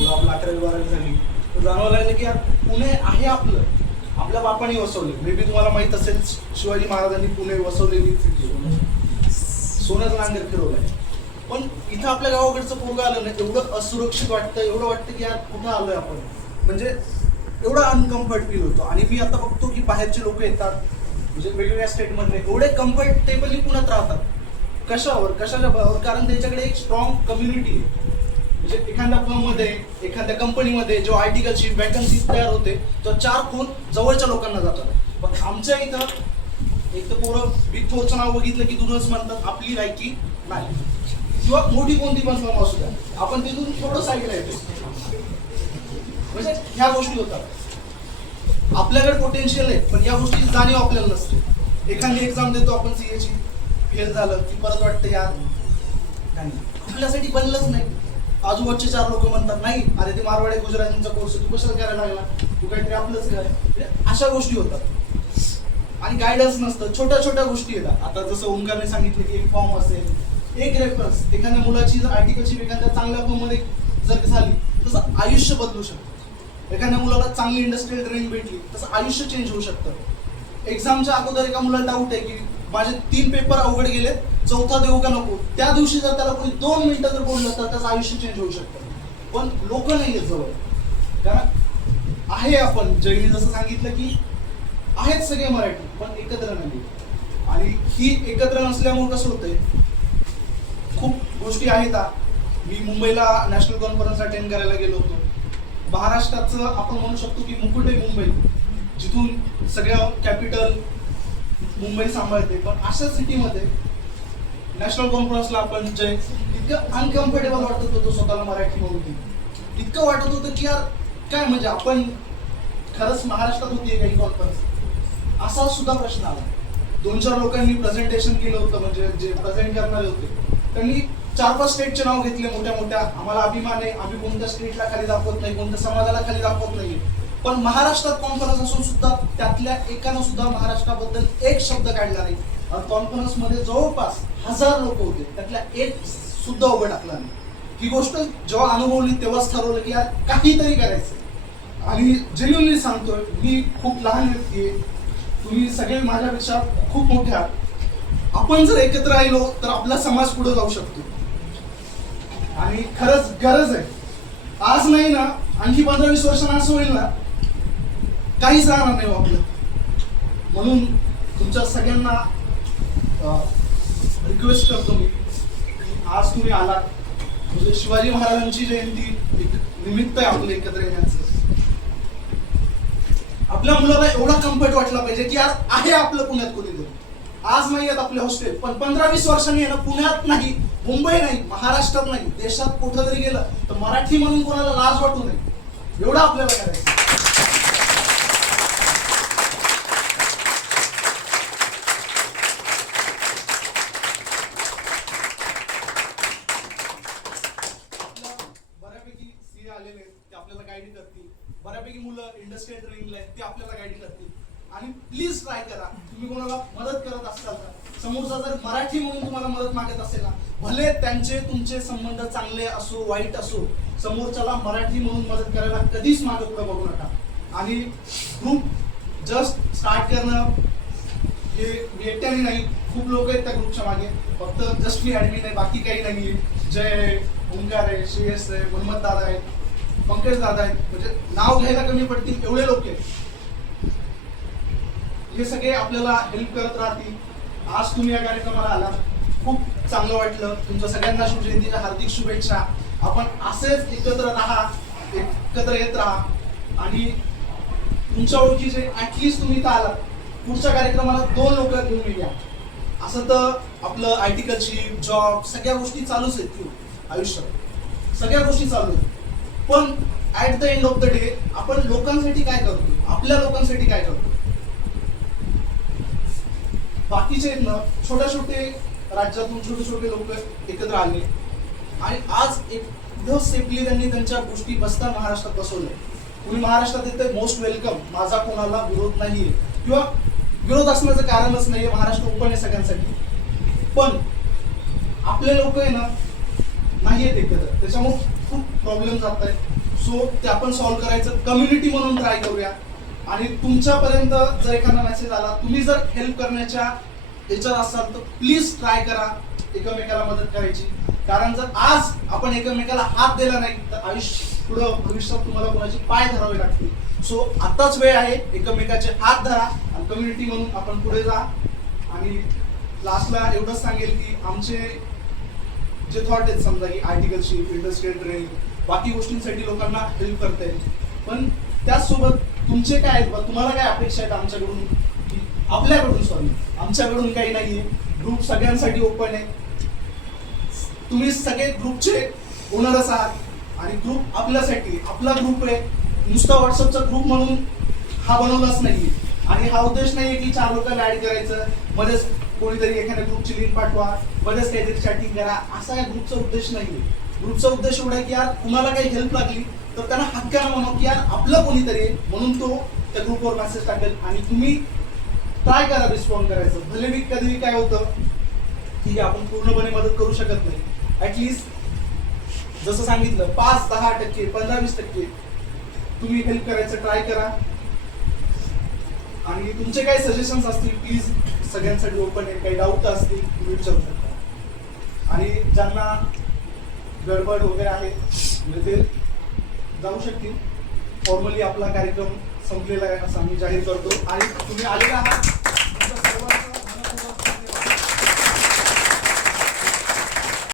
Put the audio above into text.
थोडं आपलं 11वी-12वी झाली तर जाणवायला लागलं की यार पुणे आहे आपलं, आपल्या बापाने वसवले. मे बी तुम्हाला माहित असेल शिवाजी महाराजांनी पुणे वसवलेली सोन्याचं नांगर फिरवलंय. पण इथं आपल्या गावाकडचं पोरगं आलं ना, एवढं असुरक्षित वाटतं, एवढं वाटतं की यार कुठं आलोय आपण, म्हणजे एवढा अनकम्फर्ट फील होतो. आणि मी आता बघतो की बाहेरचे लोक येतात म्हणजे वेगवेगळ्या स्टेटमधले एवढे कम्फर्टेबली पुण्यात राहतात. कशावर, कशाच्या बळावर? कारण त्यांच्याकडे एक स्ट्रॉंग कम्युनिटी आहे. म्हणजे एखाद्या फर्ममध्ये, एखाद्या कंपनीमध्ये जेव्हा आर्टिकलची वॅकन्सी तयार होते तर 4 फोन जवळच्या लोकांना जातात. पण आमच्या इथं एक तर पोरं बिग फोरचं नाव बघितलं की दूरच म्हणतात आपली लायकी नाही, किंवा मोठी कोणती पण फर्म असू द्या आपण तिथून थोडं साईडला येतो. म्हणजे ह्या गोष्टी होतात. आपल्याकडे पोटेन्शियल आहे पण या गोष्टीची जाणीव आपल्याला नसते. एखादी एक्झाम देतो आपण सीएची, फेल झालं की परत वाटतं यार नाही आपल्यासाठी बनलंच नाही. आजूबाजूचे 4 लोक म्हणतात नाही अरे ते मारवाडी गुजरातींचा कोर्स तू कशाला करायला लागला, तू काहीतरी आपलंच काय. अशा गोष्टी होतात आणि गायडन्स नसतं. छोट्या छोट्या गोष्टी येतात. आता जसं ओंकारने सांगितलं की एक फॉर्म असेल, एक रेफरन्स, एखाद्या मुलाची जर आर्टिकलची एखाद्या चांगल्या फॉर्ममध्ये जर झाली तसं आयुष्य बदलू शकतं. एखाद्या मुलाला चांगली इंडस्ट्रियल ट्रेनिंग भेटली तसं आयुष्य चेंज होऊ शकतं. एक्झामच्या अगोदर एका मुलाला डाऊट आहे की माझे 3 पेपर अवघड गेले, 4था देऊ का नको. त्या दिवशी जर त्याला कोणी 2 मिनिटं जर बोललं तर त्याचं आयुष्य चेंज होऊ शकतं. पण लोक नाही आहेत जवळ. कारण आहे आपण जैनी जसं सांगितलं की आहेत सगळे मराठी पण एकत्र नाही. आणि ही एकत्र नसल्यामुळे कसं होतंय, खूप गोष्टी आहेत. मी मुंबईला नॅशनल कॉन्फरन्स अटेंड करायला गेलो होतो. महाराष्ट्राचं आपण म्हणू शकतो की मुकुट आहे मुंबई, जिथून सगळ्या कॅपिटल मुंबई सांभाळते. पण अशा सिटीमध्ये नॅशनल कॉन्फरन्सला आपण जे इतकं अनकम्फर्टेबल वाटत होतं स्वतःला मराठी म्हणून, इतकं वाटत होतं की यार काय म्हणजे आपण खरंच महाराष्ट्रात होती काही कॉन्फरन्स, असा सुद्धा प्रश्न आला. 2-4 लोकांनी प्रेझेंटेशन केलं होतं, म्हणजे जे प्रेझेंट करणारे होते त्यांनी 4-5 स्टेटचे नाव घेतले मोठ्या मोठ्या. आम्हाला अभिमान आहे, आम्ही कोणत्या स्टेटला खाली दाखवत नाही, कोणत्या समाजाला खाली दाखवत नाही. पण महाराष्ट्रात कॉन्फरन्स असून सुद्धा त्यातल्या एकानं सुद्धा महाराष्ट्राबद्दल एक शब्द काढला नाही. कॉन्फरन्समध्ये जवळपास 1000 लोक होते, त्यातल्या एक सुद्धा उभं टाकला नाही. ही गोष्ट जेव्हा अनुभवली तेव्हाच ठरवलं की यार काहीतरी करायचं. आणि जेन्युअनली सांगतोय, मी खूप लहान व्यक्ती आहे, तुम्ही सगळे माझ्यापेक्षा खूप मोठे आहात. आपण जर एकत्र राहिलो तर आपला समाज पुढे जाऊ शकतो. आणि खरंच गरज आहे. आज नाही ना, आणखी 15-20 वर्षांना असं होईल ना, काहीच राहणार नाही आपलं. म्हणून तुमच्या सगळ्यांना रिक्वेस्ट करतो मी, आज तुम्ही आलात म्हणजे शिवाजी महाराजांची जयंती निमित्त आहे आपलं एकत्र येण्याचं. आपल्या मुलाला एवढा कम्फर्ट वाटला पाहिजे की यार आहे आपलं पुण्यात कोणीतरी. आज नाही आहेत आपले हॉस्टेल, पण 15-20 वर्षांनी आहे ना, पुण्यात नाही, मुंबई नाही, महाराष्ट्रात नाही, देशात कुठं जरी गेलं तर मराठी म्हणून कोणाला लाज वाटू नये, एवढं आपल्याला करायचं. बऱ्यापैकी सीए आलेले आहेत, ते आपल्याला गाईड करतील. बऱ्यापैकी मुलं इंडस्ट्रियल ट्रेनिंगला आहेत, ते आपल्याला गाईड करतील. आणि प्लीज ट्राय करा. तुम्ही कोणाला मदत करत असाल तर, समोरचा जर मराठी म्हणून तुम्हाला मदत मागत असेल ना, भले त्यांचे तुमचे संबंध चांगले असो वाईट असो, समोरच्याला मराठी म्हणून मदत करायला कधीच मागे पुढे बघू नका. आणि ग्रुप जस्ट स्टार्ट करणं हे एकट्याने नाही, खूप लोक आहेत त्या ग्रुपच्या मागे. फक्त जस्ट मी ॲडमिन आहे, बाकी काही नाही. जय, ओंकार आहे, श्रेयस आहे, मोहम्मद दादा आहेत, पंकज दादा आहेत, म्हणजे नाव घ्यायला कमी पडतील एवढे लोक आहेत. हे सगळे आपल्याला हेल्प करत राहतील. आज तुम्ही या कार्यक्रमाला आला, खूप चांगलं वाटलं. तुमच्या सगळ्यांना शिवजयंतीच्या हार्दिक शुभेच्छा. आपण असेच एकत्र राहा, एकत्र येत राहा. आणि तुमच्या ओळखीचे ॲटलिस्ट तुम्ही इथं आलात, पुढच्या कार्यक्रमाला 2 लोक घेऊन या. असं तर आपलं आर्टिकलशिप, जॉब, सगळ्या गोष्टी चालूच आहेत आयुष्यात, सगळ्या गोष्टी चालू आहेत. पण at the end of the day आपण लोकांसाठी काय करतो, आपल्या लोकांसाठी काय करतो. बाकीचे आहेत ना, छोटे राज्यातून छोटे लोक एकत्र आले आणि आज एकदम सेफली त्यांनी त्यांच्या गोष्टी बसता महाराष्ट्रात बसवल्या. तुम्ही महाराष्ट्रात येते, मोस्ट वेलकम. माझा कोणाला विरोध नाहीये किंवा विरोध असण्याचं कारणच नाहीये. महाराष्ट्र ओपन आहे सगळ्यांसाठी. पण आपले लोक आहे ना नाही आहेत एकत्र, त्याच्यामुळे खूप प्रॉब्लेम जात आहेत. सो ते आपण सॉल्व्ह करायचं कम्युनिटी म्हणून ट्राय करूया. आणि तुमच्यापर्यंत जर एखादा मेसेज आला, तुम्ही जर हेल्प करण्याच्या ह्याच्यात असाल तर प्लीज ट्राय करा एकमेकाला मदत करायची. कारण जर आज आपण एकमेकाला हात दिला नाही तर आयुष्य पुढं भविष्यात तुम्हाला कोणाचे पाय धरावे लागतील. सो आताच वेळ आहे, एकमेकाचे हात धरा आणि कम्युनिटी म्हणून आपण पुढे जा. आणि लास्टला एवढंच सांगेल की आमचे जे थॉट आहेत, समजा की आर्टिकलशिप, इंडस्ट्रियल ट्रेनिंग, बाकी गोष्टींसाठी लोकांना हेल्प करता येईल, पण त्याचसोबत तुमचे काय आहेत, तुम्हाला काय अपेक्षा आहेत आमच्याकडून, आपल्याकडून सॉरी आमच्याकडून काही नाहीये. ग्रुप सगळ्यांसाठी ओपन आहे. तुम्ही सगळे ग्रुपचे ओनरच आहात आणि ग्रुप आपल्यासाठी, आपला ग्रुप आहे. नुसता व्हॉट्सअपचा ग्रुप म्हणून हा बनवलाच नाहीये. आणि हा उद्देश नाहीये की 4 लोकांना ऍड करायचं, मध्येच कोणीतरी एखाद्या ग्रुपची लिंक पाठवा, मध्येच काहीतरी चॅटिंग करा, असा या ग्रुपचा उद्देश नाहीये. ग्रुपचा उद्देश एवढा आहे की यार कुणाला काही हेल्प लागली तर त्यांना हक्कानं म्हणा की यार आपलं कोणीतरी आहे, म्हणून तो त्या ग्रुपवर मेसेज टाकेल आणि तुम्ही ट्राय करा रिस्पॉन्ड करायचं. भले मी कधी काय होतं ठीक आहे आपण पूर्णपणे मदत करू शकत नाही, ऍटलीस्ट जसं सांगितलं 5-10%, 15-20% तुम्ही हेल्प करायचं ट्राय करा. आणि तुमचे काही सजेशन्स असतील प्लीज सगळ्यांसाठी ओपन आहे. काही डाऊट असतील तुम्ही विचारू शकता. आणि ज्यांना गडबड वगैरे आहे म्हणजे ते जाऊ शकतील. फॉर्मली आपला कार्यक्रम संपलेला आहे असं आम्ही जाहीर करतो. आणि तुम्ही आलेला आहात